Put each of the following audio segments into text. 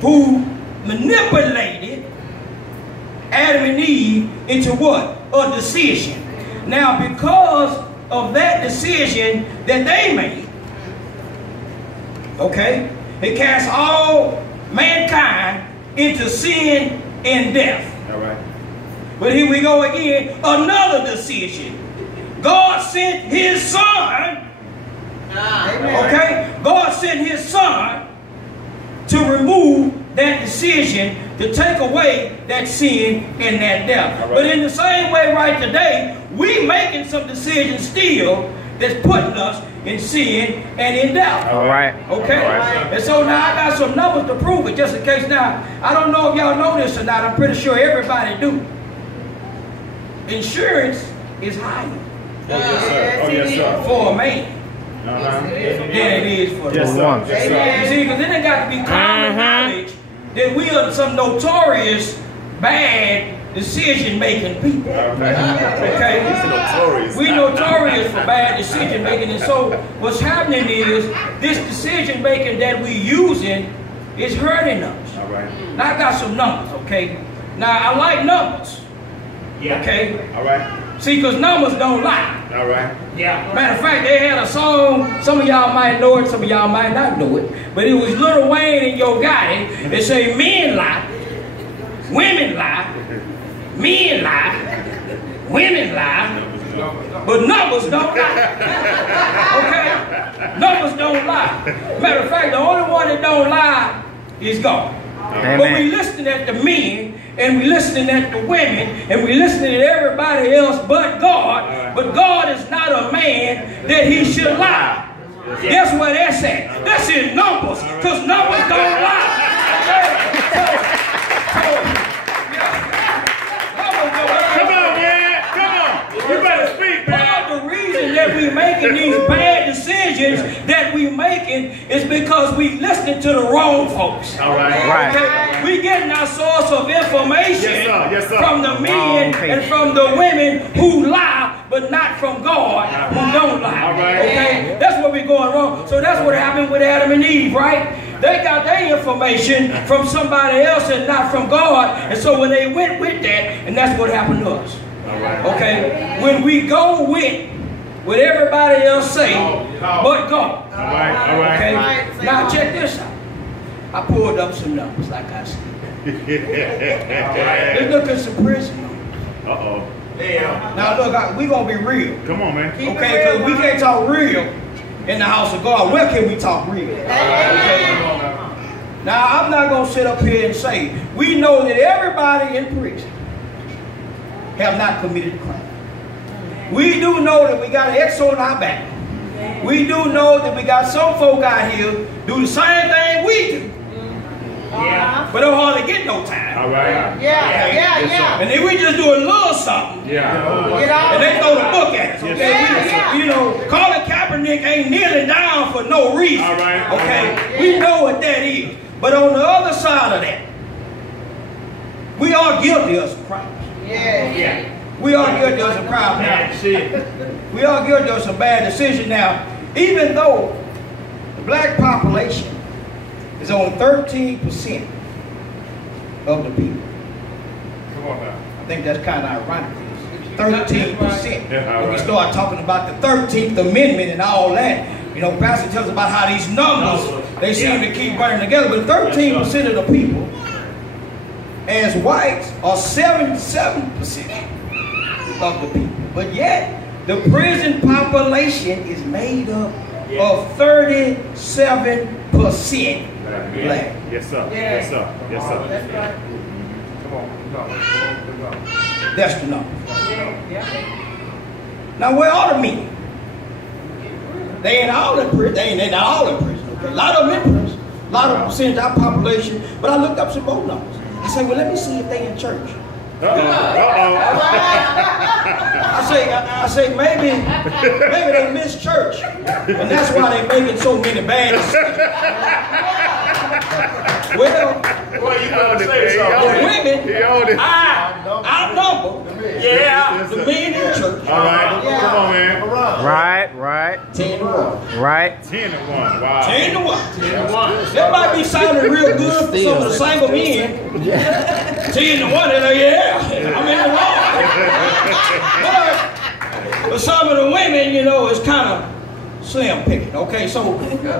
who manipulated Adam and Eve into what? A decision. Now, because of that decision that they made, okay, it cast all mankind into sin and death. All right. But here we go again, another decision. God sent his son. Okay? God sent his son to remove that decision, to take away that sin and that death. Right. But in the same way right today, we making some decisions still that's putting us in sin and in death. All right. Okay? All right. And so now I got some numbers to prove it, just in case. Now, I don't know if y'all know this or not. I'm pretty sure everybody do. Insurance is higher. Oh, yes, sir. Oh, yes, sir. For a man. Uh-huh. Than it is for yes, the woman. Yes, you see, because then it got to be common knowledge that we are some notorious bad decision-making people. Okay? We notorious for bad decision-making, and so what's happening is this decision-making that we using is hurting us. All right. Now I got some numbers, okay? Now I like numbers. Yeah. Okay? All right. See, because numbers don't lie. All right. Yeah. Matter of fact, they had a song, some of y'all might know it, some of y'all might not know it, but it was Lil Wayne and Yo Gotti. They say men lie, women lie, men lie, women lie, but numbers don't lie. Okay? Numbers don't lie. Matter of fact, the only one that don't lie is God. Amen. But we listening at the men, and we listening at the women, and we listening at everybody else but God. But God is not a man that he should lie. Guess where that's at? That's in numbers, because numbers don't lie. Come on, man. Come on. You better speak, man. Part of the reason that we making these bad decisions that we making is because we listening to the wrong folks. All right. Okay? We getting our source of information from the men and from the women who lie, but not from God who don't lie. Okay? That's where we're going wrong. So that's what happened with Adam and Eve, right? They got their information from somebody else and not from God. And so when they went with that, and that's what happened to us. Okay? When we go with what everybody else say, but God. Okay? Now check this out. I pulled up some numbers, like I said. Let's look at some prison numbers. Uh-oh. Now look, we're going to be real. Come on, man. Okay, because we can't talk real in the house of God. Where can we talk real? Okay. Now, I'm not going to sit up here and say, we know that everybody in prison have not committed a crime. We do know that we got an X on our back. We do know that we got some folk out here do the same thing we do. But don't hardly get no time. All right. And then we just do a little something. And they throw the book at us. Okay? You know, Colin Kaepernick ain't kneeling down for no reason. All right. Okay? We know what that is. But on the other side of that, we are guilty of some crimes. We are guilty of some crimes now. We are guilty of some bad decisions now. Even though the black population is on 13% of the people. Come on now. I think that's kind of ironic. 13%. When we start talking about the 13th Amendment and all that, you know, Pastor tells us about how these numbers, they seem to keep running together. But 13% of the people, as whites, are 77% of the people. But yet, the prison population is made up of 37% black. Yes, sir. Yes, sir. Yes, sir. That's right. Come on. That's the number. Now, where are the men? They ain't all in prison. They not all in prison. Okay? A lot of them in prison. A lot of percentage of our population. But I looked up some more numbers. I said, well, let me see if they in church. I say maybe they miss church, and that's why they making so many bad decisions. Well, you know the women outnumber the men in church. All right, come on, man. Right. 10 to 1. Right. 10 to 1. Wow. 10 to 1. 10 to 1. That might be sounding real good for some of the single men. 10 to 1, they're like, yeah, I'm in the wrong. But some of the women, you know, it's kind of slim picking. Okay, so you know,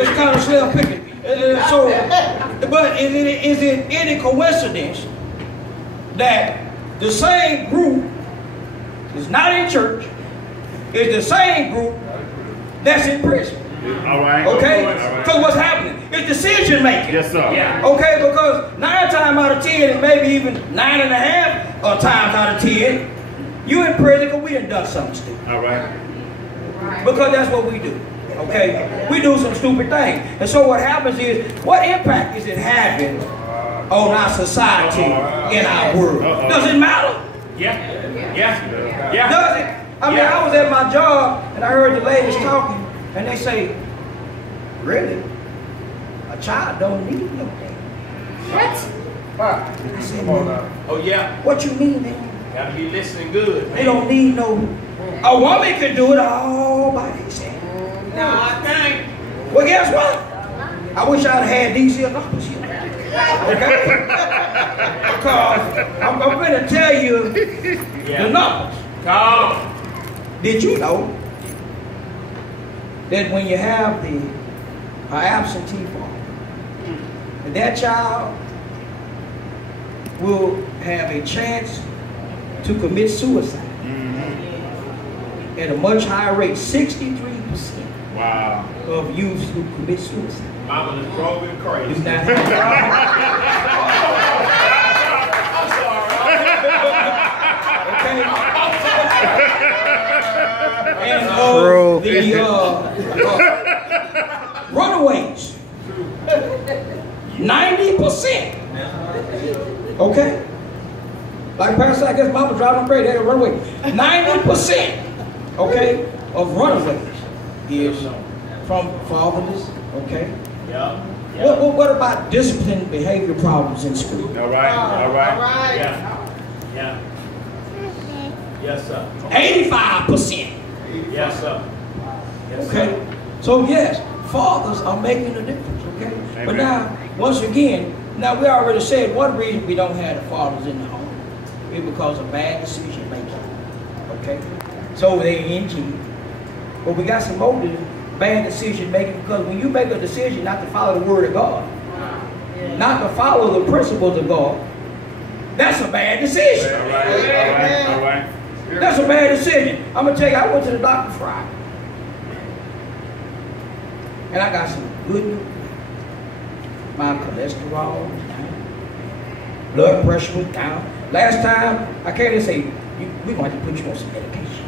it's kind of slim picking. So, but is it any coincidence that the same group is not in church, is the same group that's in prison? All right. Okay? Because what's happening? It's decision making. Yes, sir. Yeah. Okay, because 9 times out of 10, and maybe even 9.5 times out of 10, you in prison because we done something stupid. All right. Because that's what we do. Okay? We do some stupid things. And so what happens is, what impact is it having on our society, in our world? Does it matter? Yeah. Yeah. Yeah. Does it? I mean, I was at my job and I heard the ladies talking and they say, really? A child don't need no thing. What? I said, Oh yeah. what you mean, man? Gotta be listening good. They don't need no. A woman can do it all by themselves. No, I can't. Well, guess what? I wish I'd had these here numbers here. Okay? Because I'm going to tell you the numbers. Come. Did you know that when you have an absentee father, that child will have a chance to commit suicide at a much higher rate, 63%. Wow. Of youths who commit suicide. Mama is drove him crazy. Do not have and runaways, 90%. Okay? Like Pastor, I guess mama driving crazy, they had a runaway. 90%, okay, of runaways is from fatherless, okay? Yeah. What about discipline behavior problems in school? All right. All right. Yeah. Yeah. Yes, sir. 85%. Yes, sir. Yes, Okay? sir. So yes, fathers are making a difference, okay? Amen. But now, once again, now we already said one reason we don't have the fathers in the home is because of bad decision making, okay? So they in jail. But we got some more bad decision making because when you make a decision not to follow the word of God, not to follow the principles of God, that's a bad decision. All right. All right. All right. That's a bad decision. I'm going to tell you, I went to the doctor Friday. And I got some good news. My cholesterol was down. Blood pressure was down. Last time, I came and say, we're going to have to put you on some medication.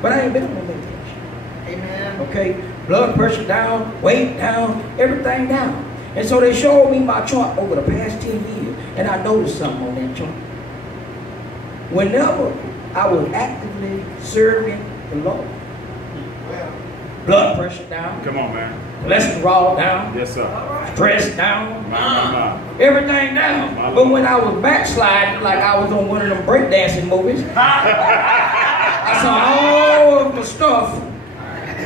But I ain't been on no medication. Amen. Okay? Blood pressure down, weight down, everything down. And so they showed me my chart over the past 10 years. And I noticed something on that chart. Whenever I was actively serving the Lord, blood pressure down, Come on, man. cholesterol down, Yes, sir. stress down, My. everything down. But when I was backsliding, like I was on one of them breakdancing movies, I saw all of the stuff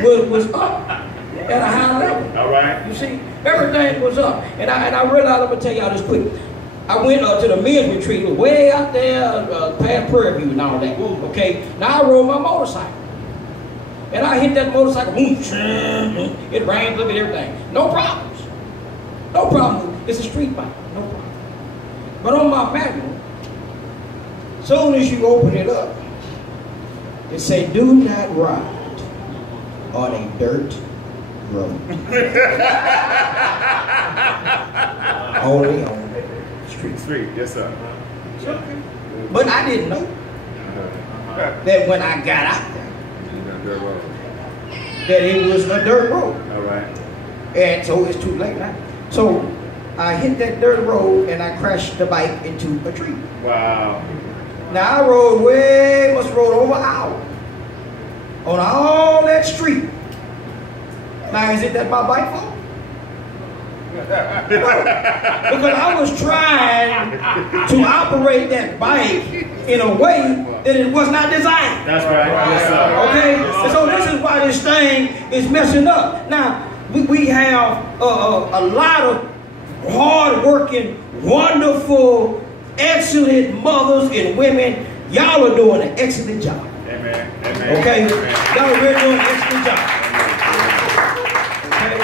was up at a high level. All right. You see, everything was up. And I realized, I'm going to tell y'all this quick. I went to the men's retreat, it was way out there, past Prairie View and all that. Okay, now I rode my motorcycle. And I hit that motorcycle, boom, it rained, look at everything. No problems. No problem. It's a street bike, no problem. But on my manual, as soon as you open it up, it say, do not ride on a dirt road. Only on Street. Yes, sir. But I didn't know that when I got out there, that it was a dirt road. All right. And so it's too late now. So I hit that dirt road and I crashed the bike into a tree. Wow. Now I must rode over an hour on all that street. Now is it that my bike fault? No, because I was trying to operate that bike in a way that it was not designed. That's right. Yes, sir. Okay? And so this is why this thing is messing up. Now, we have a lot of hard-working, wonderful, excellent mothers and women. Y'all are doing an excellent job. Amen. Amen. Okay? Amen. Y'all are really doing an excellent job. Okay?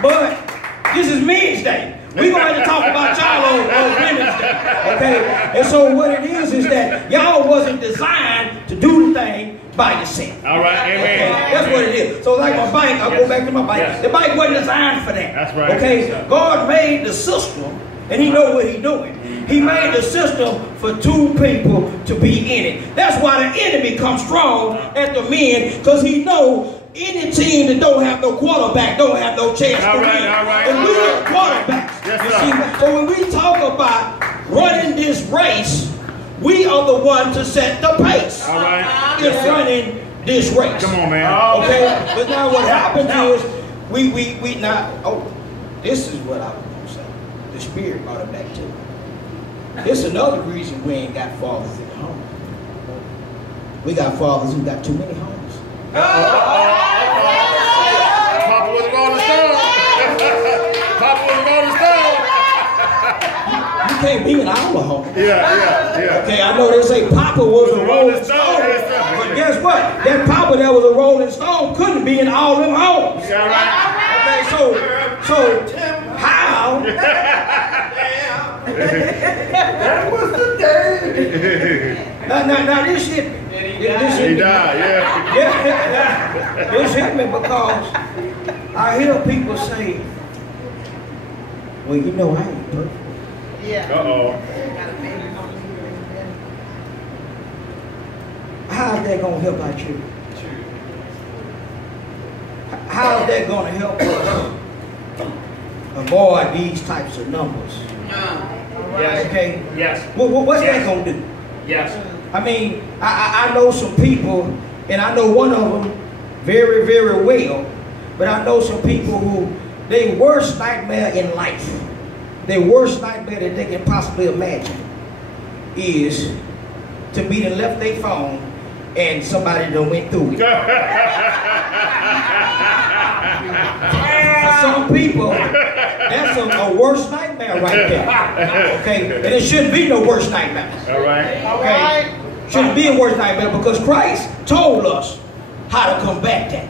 But this is Men's Day. We're going to have to talk about y'all on Women's Day. Okay? And so what it is that y'all wasn't designed to do the thing by yourself. All right. Amen. Okay? That's what it is. So like my bike, I'll go back to my bike. Yes. The bike wasn't designed for that. That's right. Okay? God made the system, and he know what he's doing. He made the system for two people to be in it. That's why the enemy comes strong at the men, because he knows any team that don't have no quarterback don't have no chance to win. And we are quarterbacks. Yes, you see? So when we talk about running this race, we are the one to set the pace. All right. In running this race. Come on, man. Okay? But now what happens is, we not, this is what I was going to say. The Spirit brought it back to me. This is another reason we ain't got fathers in the home. We got fathers who got too many homes. Papa was a rolling stone. Papa was a rolling stone. You can't be in our home. Yeah. Okay, I know they say Papa was a rolling stone. But guess what? That Papa that was a rolling stone couldn't be in all them homes. Yeah, right. Okay, so how? That was the day. Now this shit. He died, yeah. This hit me because I hear people say, well, you know I ain't perfect. Uh-oh. How's that going to help our children? How's that going to help us avoid these types of numbers? Yes. Okay? Yes. What's that going to do? Yes. I mean, I know some people, and I know one of them very, very well, but I know some people who, their worst nightmare in life, their worst nightmare that they can possibly imagine is to be and left their phone and somebody done went through it. For some people, that's a worst nightmare right there. Okay? And it shouldn't be no worst nightmare. All right. Okay? Shouldn't be a worst nightmare because Christ told us how to combat that.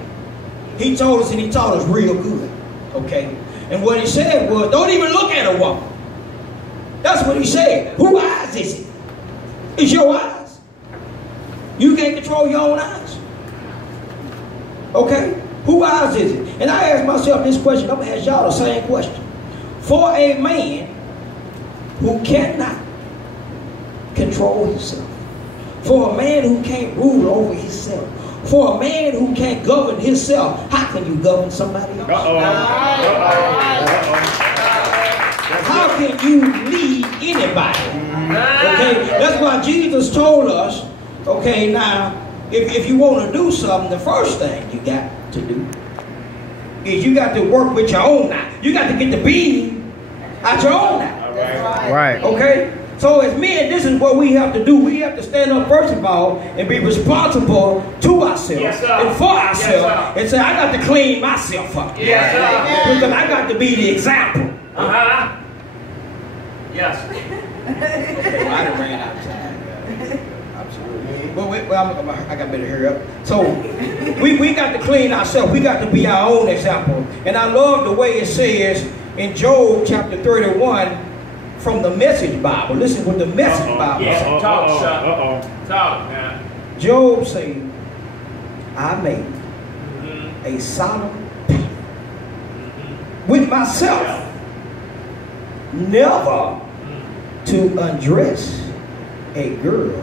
He told us, and he taught us real good. Okay? And what he said was, don't even look at a woman. That's what he said. Whose eyes is it? It's your eyes. You can't control your own eyes. Okay? Whose eyes is it? And I ask myself this question. I'm going to ask y'all the same question. For a man who cannot control himself, for a man who can't rule over himself, for a man who can't govern himself, how can you govern somebody else? How can you lead anybody? Okay, that's why Jesus told us, okay, now, if you want to do something, the first thing you got to do is you got to work with your own eye. You got to get the beam out your own eye. Right. Okay? So as men, this is what we have to do. We have to stand up first of all and be responsible to ourselves and for ourselves and say, I got to clean myself up. Yes, sir. Because I got to be the example. Uh-huh. Yes. Okay, well, I done ran out of time. Absolutely. Well, I got better hurry up. So we got to clean ourselves. We got to be our own example. And I love the way it says in Job chapter 31 from the Message Bible. Listen what the Message Bible says. Talk, son. Talk, man. Job said, I made a solemn pact with myself never to undress a girl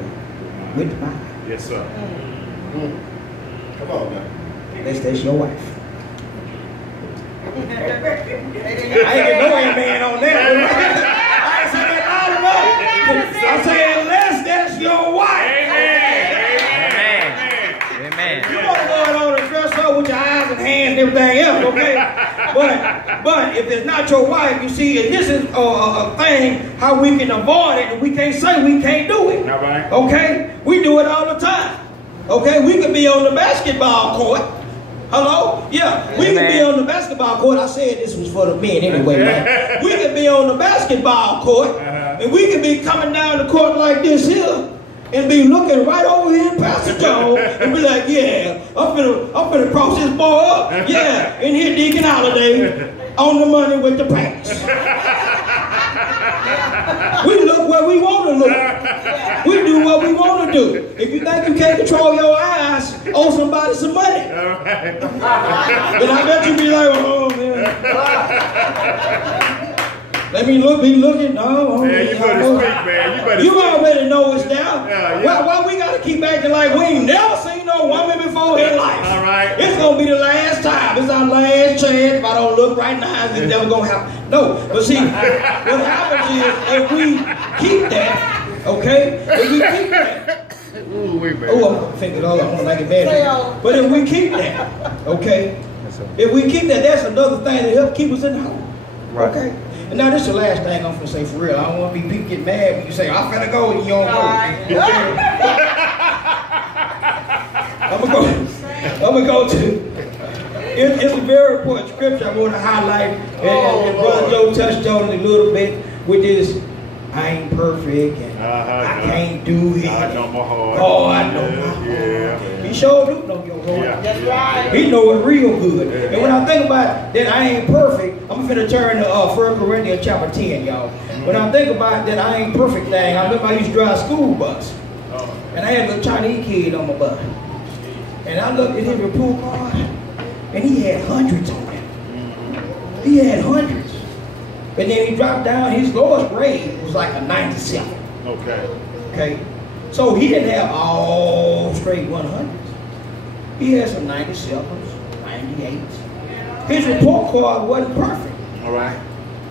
with mine. Yes, sir. Come on, man. That's your wife. I ain't get no amen on that. I ain't saying that all about it. I'm saying unless that's your wife. Amen. You want to go on and dress up with your eyes and hands and everything else, okay? I But if it's not your wife, you see, and this is a thing how we can avoid it, and we can't say we can't do it. All right. Okay? We do it all the time. Okay? We could be on the basketball court. Hello? Yeah. We could be on the basketball court. I said this was for the men anyway, man. We could be on the basketball court, and we could be coming down the court like this here, and be looking right over here at Pastor Joe and be like, yeah, I'm finna cross this ball up. Yeah, and here Deacon Holiday on the money with the pants. We look where we want to look. We do what we want to do. If you think you can't control your eyes, owe somebody some money. Then I bet you be like, oh man. Let me be looking. No, man, you better speak, man. You already know it's there. Yeah. Why we gotta keep acting like we ain't never seen no woman before in life? All right. It's gonna be the last time. It's our last chance. If I don't look right now, it's never gonna happen. No, but see, what happens is if we keep that, okay? If we keep that. Ooh, wait, man. Oh, I'm thinking, I don't like it bad. But if we keep that, okay? If we keep that, that's another thing that helps keep us in the home. Right. Okay? And now this is the last thing I'm gonna say for real. I don't want to be people get mad when you say I'm finna go and you don't go. I'm gonna go to. It's a very important scripture I want to highlight, and Brother Joe touched on it a little bit, which is I ain't perfect and I can't do it. I know my heart. Oh, I know my heart. Yeah. He sure do know your heart. Yeah. That's right. He know it real good. Yeah. And when I think about that I ain't perfect, I'm finna turn to 1 Corinthians chapter 10, y'all. When I think about that I ain't perfect thing, I remember I used to drive a school bus. And I had a little Chinese kid on my bus. And I looked at his report card, and he had hundreds on it. He had hundreds. And then he dropped down, his lowest grade was like a 97. Okay. So he didn't have all straight 100s. He had some 97s, 98s. His report card wasn't perfect. All right.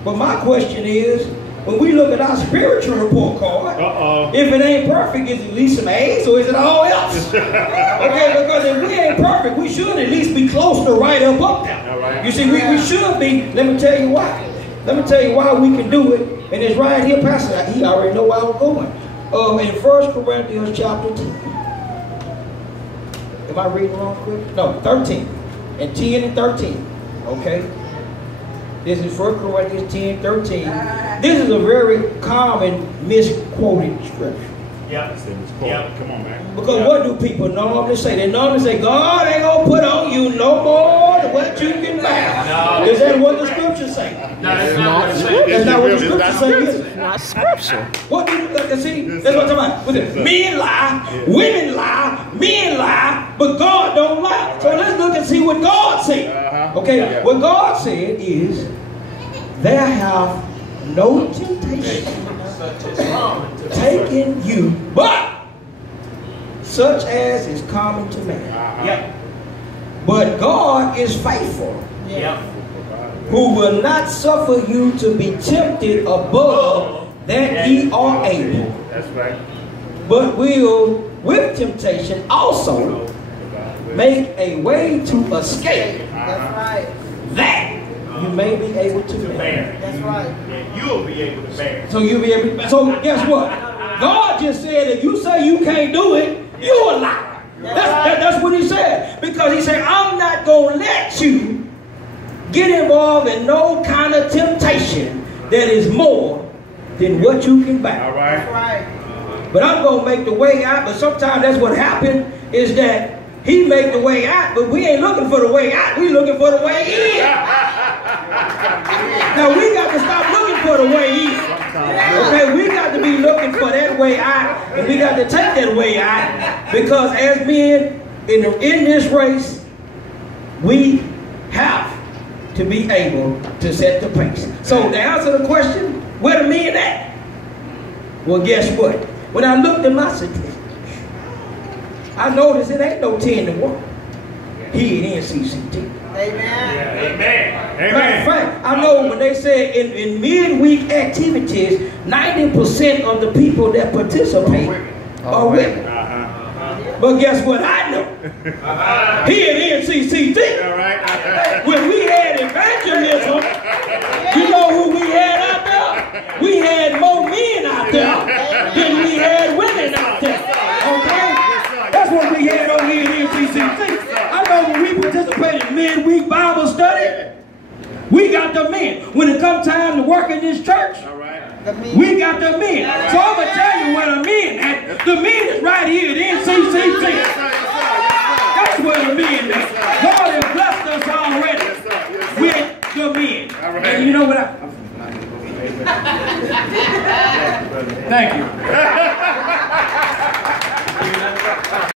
But my question is, when we look at our spiritual report card, if it ain't perfect, is it at least some A's or is it all else? Okay, because if we ain't perfect, we should at least be close to right up there. All right. You see, we should be. Let me tell you why. Let me tell you why we can do it. And it's right here, Pastor. He already know where I'm going. In 1 Corinthians chapter 10. Am I reading wrong quick? No, 13. And 10 and 13. Okay? This is 1 Corinthians 10, 13. This is a very common misquoted scripture. Yep. Come on, man. Because what do people normally say? They normally say, God ain't going to put on you no more than what you can bear. Is that what the scripture say? No, that's not what it says. That's not what the scripture says. It's not scripture. What do you see? That's what I'm talking about. Men lie, women lie, men lie, but God don't lie. So let's look and see what God said. Okay, what God said is, there have no temptation taken you, but such as is common to man. Yep. But God is faithful, Yep. who will not suffer you to be tempted above that ye are able, That's right. but will with temptation also make a way to escape, That's right. that you may be able to bear. That's right. And you'll be able to bear. So you'll be able to, so guess what? God just said if you say you can't do it, you're a liar. That's what he said. Because he said, I'm not going to let you get involved in no kind of temptation that is more than what you can bear. All That's right. right. But I'm going to make the way out. But sometimes that's what happened is that he make the way out, but we ain't looking for the way out. We looking for the way in. Now we got to stop looking for the way in. Okay, we got to be looking for that way out, and we got to take that way out because as men in this race, we have to be able to set the pace. So to answer the question, where the men at? Well, guess what? When I looked at my situation, I noticed it ain't no 10 to 1 here at NCCT. Amen. Amen. Matter of fact, I know when they say in midweek activities, 90% of the people that participate are women. But guess what I know? Here at NCCT, All right. when we had evangelism we had more men out there than we had women out there. Okay? That's what we had over here at NCCT. I know when we participated in midweek Bible study, we got the men. When it comes time to work in this church, we got the men. So I'm going to tell you where the men at. The men is right here at NCCT. That's where the men are. God has blessed us already with the men. And you know what Thank you.